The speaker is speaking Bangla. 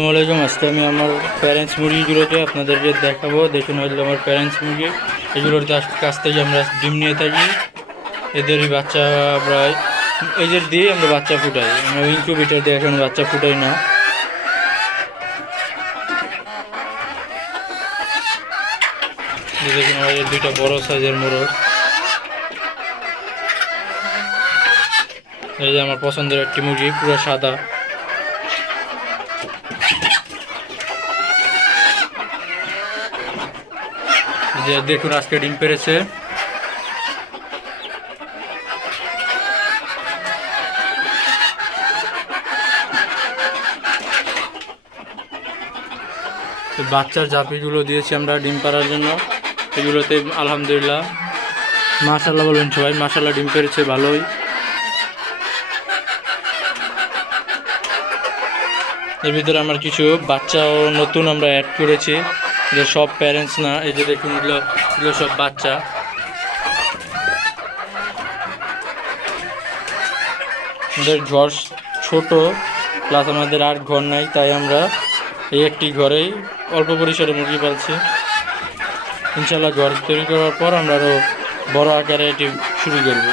আসসালামাইকুম। আজকে আমি আমার প্যারেন্টস মুরগিগুলোকে আপনাদেরকে দেখাবো। দেখুন হলো আমার প্যারেন্টস মুরগি। এগুলোর কাছ থেকে আমরা ডিম নিয়ে থাকি। এদেরই বাচ্চা প্রায় এদের দিয়ে আমরা বাচ্চা ফুটাই। আমরা ইনকিউবেটর দিয়ে এখন বাচ্চা ফুটাই না। দেখুন আমাদের দুইটা বড় সাইজের মোরগ। এই যে আমার পছন্দের একটি মুরগি, পুরো সাদা। যে দেখুন আজকে ডিম পেড়েছে। বাচ্চার জাপিগুলো দিয়েছি আমরা ডিম পাড়ার জন্য। এগুলোতে আলহামদুলিল্লাহ মাশাআল্লাহ বলবেন সবাই, মাশাআল্লাহ ডিম পেড়েছে ভালোই। এর ভিতরে আমার কিছু বাচ্চাও নতুন আমরা অ্যাড করেছি, যে সব প্যারেন্টস না। এই যে দেখুন এগুলো সব বাচ্চা। আমাদের ঘর ছোট, প্লাস আমাদের আর ঘর নাই, তাই আমরা এই একটি ঘরেই অল্প পরিসরে মুরগি পালছি। ইনশাল্লাহ ঘর তৈরি করার পর আমরা আরও বড় আকারে এটি শুরু করব।